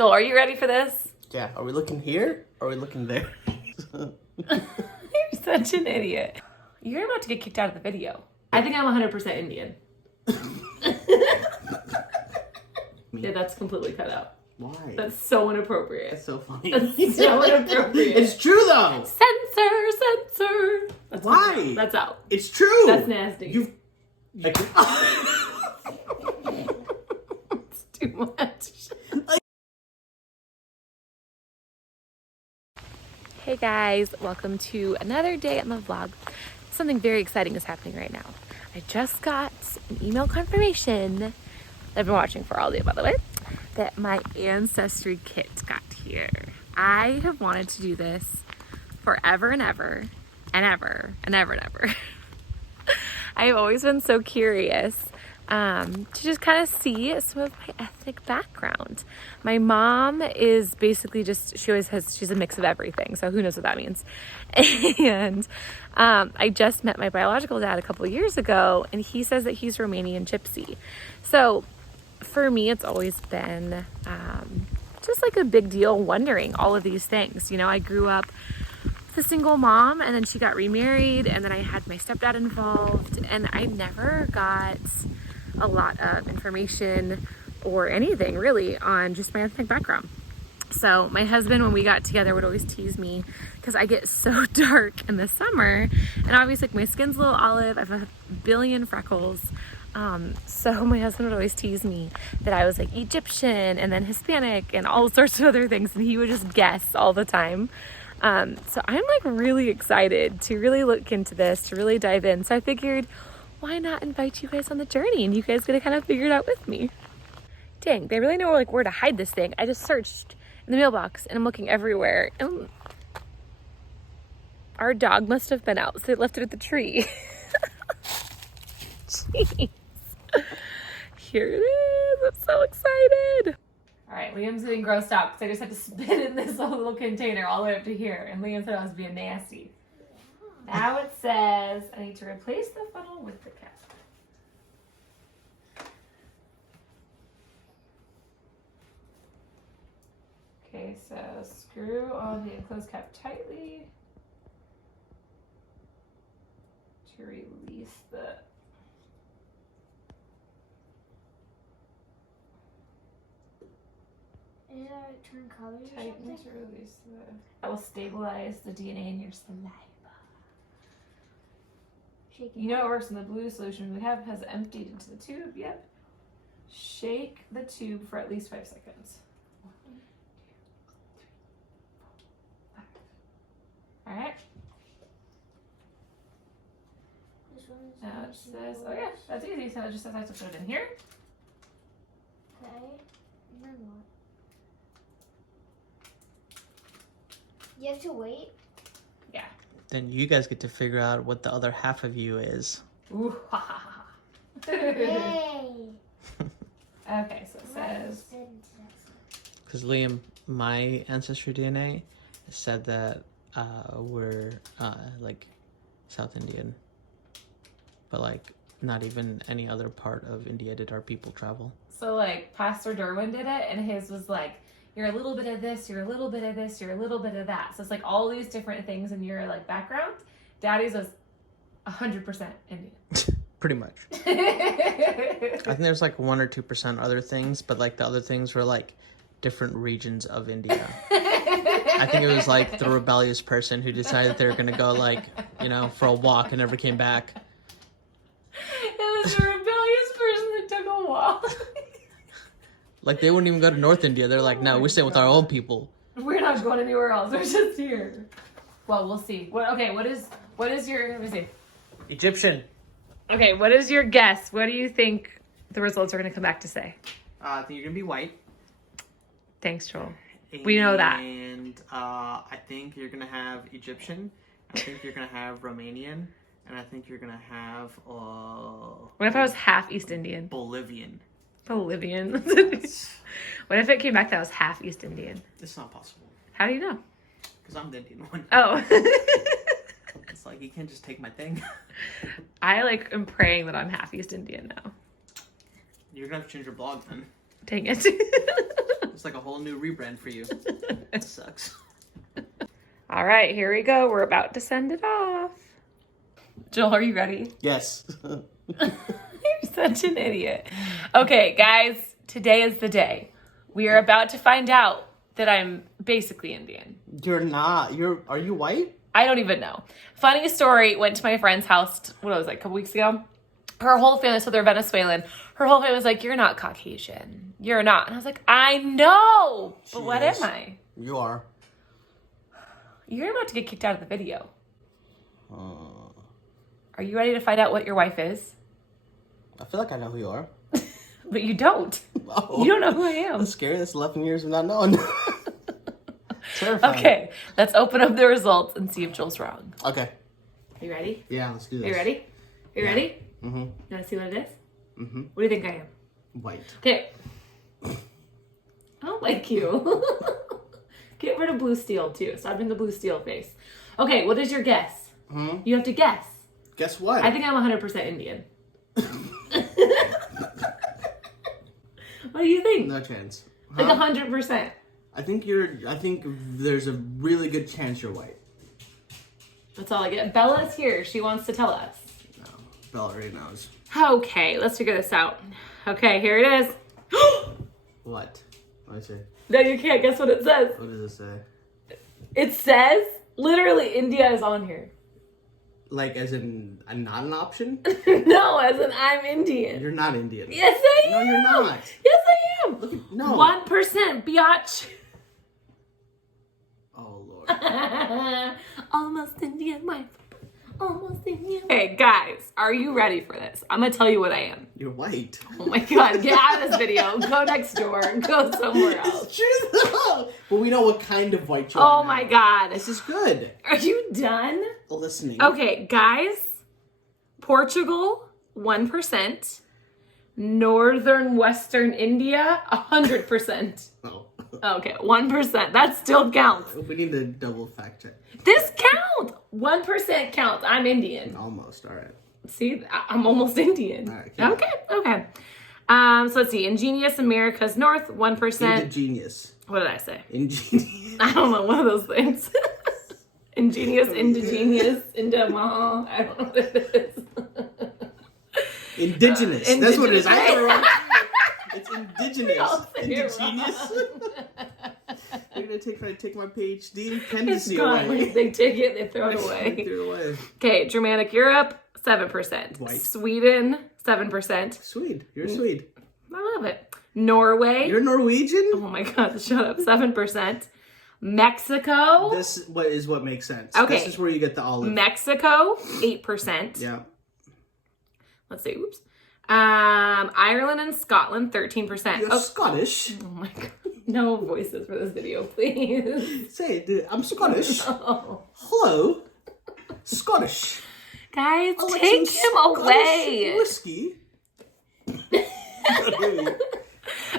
Joel, are you ready for this? Yeah, are we looking here or are we looking there? You're such an idiot. You're about to get kicked out of the video. I think I'm 100% Indian. Yeah, that's completely cut out. Why? That's so inappropriate. That's so funny. That's so inappropriate. It's true though. Censor. That's Why? That's out. It's true. That's nasty. You've... Like... It's too much. Hey guys, welcome to another day in the vlog. Something very exciting is happening right now. I just got an email confirmation, I've been watching for all day by the way, that my Ancestry kit got here. I have wanted to do this forever and ever and ever and ever and ever. I've always been so curious to just kind of see some of my ethnic background. My mom is basically just, she's a mix of everything, so who knows what that means. And I just met my biological dad a couple of years ago, and he says that he's Romanian Gypsy. So for me, it's always been just like a big deal wondering all of these things. You know, I grew up with a single mom, and then she got remarried, and then I had my stepdad involved, and I never got a lot of information or anything really on just my ethnic background. So my husband, when we got together, would always tease me because I get so dark in the summer, and obviously like, my skin's a little olive, I have a billion freckles. So my husband would always tease me that I was like Egyptian and then Hispanic and all sorts of other things, and he would just guess all the time. So I'm like really excited to really look into this, to really dive in. So I figured, why not invite you guys on the journey and you guys get to kind of figure it out with me. Dang, they really know like where to hide this thing. I just searched in the mailbox and I'm looking everywhere. And our dog must have been out, so they left it at the tree. Jeez. Here it is. I'm so excited. All right, Liam's getting grossed out because I just had to spit in this little container all the way up to here. And Liam said I was being nasty. Now it says I need to replace the funnel with the cap. Okay, so screw on the enclosed cap tightly to release the Is that turn colors or tighten something? to release the. That will stabilize the DNA in your saliva. Shake it. You know it works in the blue solution we have has emptied into the tube. Yep. Shake the tube for at least 5 seconds. 1, 2, 3, 4, 5. All right. This one is Now it nice and says, oh loose. yeah, that's easy. So it just says I have to put it in here. Okay. And then what? You have to wait. Yeah. Then you guys get to figure out what the other half of you is. Ooh, ha ha ha. Yay! Okay, so it says. Because Liam, my ancestry DNA said that we're like South Indian, but like not even any other part of India did our people travel. So like Pastor Derwin did it, and his was like, you're a little bit of this, you're a little bit of this, you're a little bit of that. So it's like all these different things in your like background. Daddy's was 100% Indian. Pretty much. I think there's like 1 or 2% other things, but like the other things were like different regions of India. I think it was like the rebellious person who decided they were gonna go like, you know, for a walk and never came back. It was a rebellious person that took a walk. Like they wouldn't even go to North India. They're like, no, we're staying with our own people. We're not going anywhere else. We're just here. Well, we'll see. What is your, let me see. Egyptian. Okay, what is your guess? What do you think the results are going to come back to say? I think you're gonna be white. Thanks, Joel. We know that. And I think you're gonna have Egyptian. I think you're gonna have Romanian, and I think you're gonna have What if I was half East Indian? Bolivian. Bolivian. What if it came back that I was half East Indian? It's not possible. How do you know? Because I'm the Indian one. Oh. It's like, you can't just take my thing. I like am praying that I'm half East Indian now. You're gonna have to change your blog then. Dang it. It's like a whole new rebrand for you. It sucks. All right, here we go. We're about to send it off. Joel, are you ready? Yes. You're such an idiot. Okay, guys, today is the day. We are about to find out that I'm basically Indian. You're not. Are you white? I don't even know. Funny story, went to my friend's house, what was it, a couple weeks ago? Her whole family, so they're Venezuelan. Her whole family was like, you're not Caucasian. You're not. And I was like, I know, but what am I? You are. You're about to get kicked out of the video. Are you ready to find out what your wife is? I feel like I know who you are. But you don't. Oh, You don't know who I am. that's scary. That's 11 years of not knowing. Terrifying. Okay, let's open up the results and see if Joel's wrong. Okay. Are you ready? Yeah, let's do this. Are you ready? Are you ready? Mm-hmm. You want to see what it is? Mm-hmm. What do you think I am? White. Okay. I don't like you. Get rid of blue steel, too. Stop doing the blue steel face. Okay, what is your guess? Hmm? You have to guess. Guess what? I think I'm 100% Indian. What do you think? No chance. Like 100%. I think there's a really good chance you're white. That's all I get. Bella's here. She wants to tell us. No, Bella already knows. Okay, let's figure this out. Okay, here it is. What? Let me see. No, you can't guess what it says. What does it say? It says, literally, India is on here. Like, as in, not an option? No, as in I'm Indian. You're not Indian. Yes, I am. No, you're not. Yes, I am. Look at, no. 1%, biatch. Oh, Lord. Almost Indian wife. Almost Indian. Okay, guys, are you ready for this? I'm gonna tell you what I am. You're white. Oh my God, get out of this video. Go next door. Go somewhere else. It's true, though. But we know what kind of white you are Oh now. my God. This is good. Are you done? Listening. Okay, guys. Portugal, 1%. Northern Western India, 100%. Oh. Okay, 1%. That still counts. We need to double fact check. This counts. 1% counts. I'm Indian. Almost. All right. See, I'm almost Indian. All right, keep Okay. So let's see. Ingenious America's North, 1%. Ingenious. What did I say? Ingenious. I don't know, one of those things. Ingenious, indigenous, Indama. I don't know what it is. Indigenous. That's what it is. I indigenous. got it wrong. It's indigenous. I'll say it Indigenous. They're gonna take my PhD It's candidacy gone. away. They take it, they throw it They away. threw it away. Okay, Germanic Europe, 7%. White. Sweden, 7%. Swede. You're a Swede. I love it. Norway. You're Norwegian? Oh my God, shut up. 7%. Mexico. This is what makes sense. Okay. This is where you get the olive. Mexico, 8%. Yeah. Let's see. Oops. Ireland and Scotland, 13%. You're Scottish. Oh my God. No voices for this video, please. Say it. dude. I'm Scottish. Oh. Hello. Scottish. Guys, I like take some him Scottish away. Whiskey.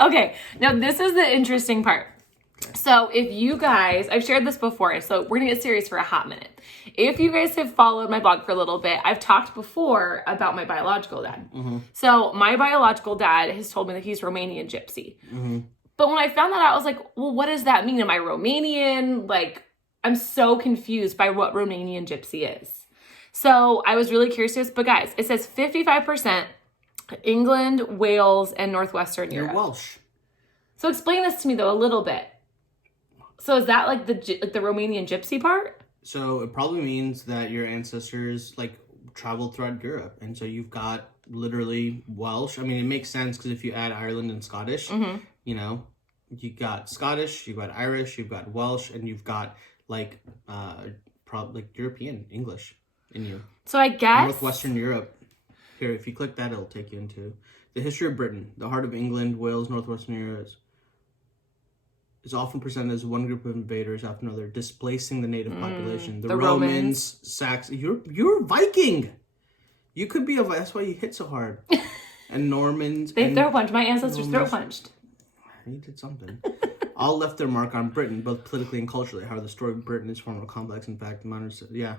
Okay, now this is the interesting part. So if you guys, I've shared this before, so we're gonna get serious for a hot minute. If you guys have followed my blog for a little bit, I've talked before about my biological dad. Mm-hmm. So my biological dad has told me that he's Romanian gypsy. Mm-hmm. But when I found that out, I was like, well, what does that mean? Am I Romanian? Like, I'm so confused by what Romanian gypsy is. So I was really curious, but guys, it says 55% England, Wales, and Northwestern You're Europe. Welsh. So explain this to me though a little bit. So is that like the Romanian gypsy part? So it probably means that your ancestors like traveled throughout Europe, and so you've got literally Welsh. I mean, it makes sense because if you add Ireland and Scottish, you know, you got Scottish, you've got Irish, you've got Welsh, and you've got like probably like European English in you. So I guess Northwestern Europe. Here, if you click that, it'll take you into the history of Britain, the heart of England, Wales, Northwestern Europe. Is often presented as one group of invaders after another, displacing the native population. The Romans, Saxons. You're Viking. You could be a. That's why you hit so hard. And Normans. they throat punched. My ancestors throat punched. He did something. All left their mark on Britain, both politically and culturally. However, the story of Britain is far more complex. In fact, yeah.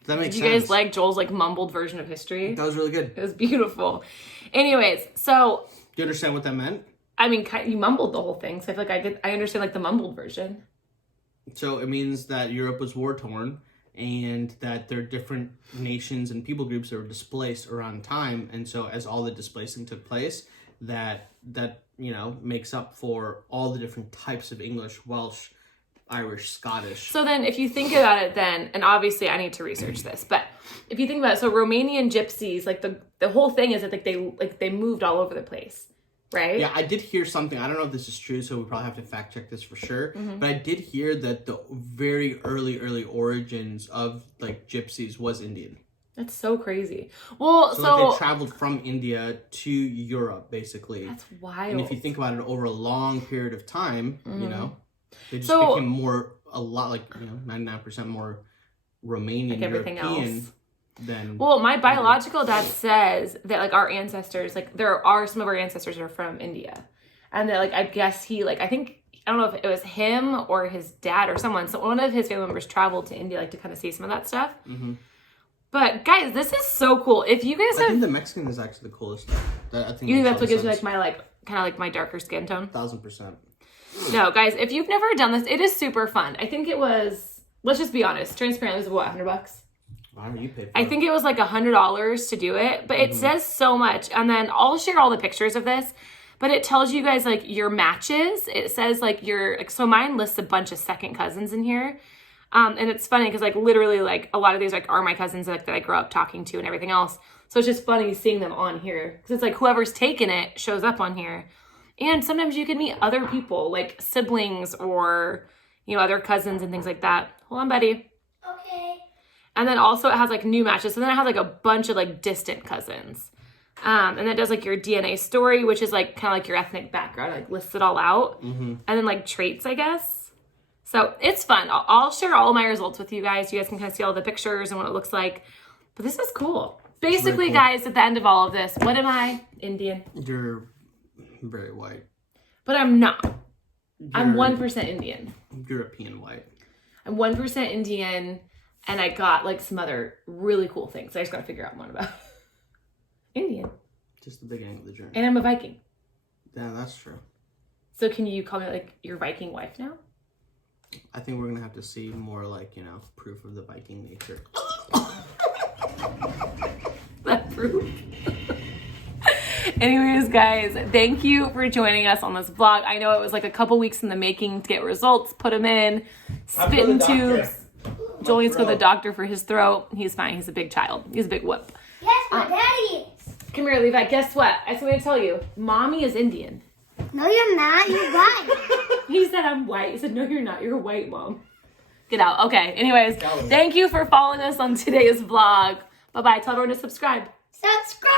Does that make sense? Did you guys like Joel's like mumbled version of history? That was really good. It was beautiful. Anyways, so Do you understand what that meant? I mean, you mumbled the whole thing, so I feel like I understand like the mumbled version. So it means that Europe was war-torn and that there are different nations and people groups that were displaced around time. And so as all the displacing took place, that makes up for all the different types of English, Welsh, Irish, Scottish. So then if you think about it then, and obviously I need to research this, but if you think about it, so Romanian gypsies, like the whole thing is that they moved all over the place. Right? Yeah, I did hear something. I don't know if this is true, so we probably have to fact check this for sure. But I did hear that the very early origins of like gypsies was Indian. That's so crazy. Well, so like, they traveled from India to Europe, basically. That's wild. And if you think about it over a long period of time, they just became a lot like 99% more Romanian, like everything European. Else. Well, my biological dad says that like our ancestors, like there are some of our ancestors are from India, and that like I guess I don't know if it was him or his dad or someone. So one of his family members traveled to India like to kind of see some of that stuff. But guys, this is so cool. If you guys I think the Mexican is actually the coolest. I think you think that's what gives you like my kind of like my darker skin tone? 1000%. No, guys, if you've never done this, it is super fun. I think it was. Let's just be honest. Transparently, it was what, $100? Why don't you pay for I think it was like $100 to do it, but it says so much. And then I'll share all the pictures of this, but it tells you guys like your matches. It says like so mine lists a bunch of second cousins in here. And it's funny because like literally like a lot of these like are my cousins like that I grew up talking to and everything else. So it's just funny seeing them on here because it's like whoever's taken it shows up on here. And sometimes you can meet other people like siblings or, other cousins and things like that. Hold on, buddy. Okay. And then also it has like new matches. So then it has like a bunch of like distant cousins. And then it does like your DNA story, which is like kind of like your ethnic background, like lists it all out. And then like traits, I guess. So it's fun. I'll share all my results with you guys. You guys can kind of see all the pictures and what it looks like. But this is cool. Basically, cool. Guys, at the end of all of this, what am I? Indian. You're very white. But I'm not. I'm 1% Indian. European white. I'm 1% Indian. And I got like some other really cool things. I just got to figure out one about Indian. Just the beginning of the journey. And I'm a Viking. Yeah, that's true. So can you call me like your Viking wife now? I think we're going to have to see more like, proof of the Viking nature. That proof. Anyways, guys, thank you for joining us on this vlog. I know it was like a couple weeks in the making to get results, put them in, spit in tubes. Joel needs to go to the doctor for his throat. He's fine. He's a big child. He's a big whoop. Yes, my daddy is. Come here, Levi. Guess what? I was going to tell you. Mommy is Indian. No, you're not. You're white. He said I'm white. He said, no, you're not. You're white, Mom. Get out. Okay. Anyways, thank you for following us on today's vlog. Bye-bye. Tell everyone to subscribe. Subscribe.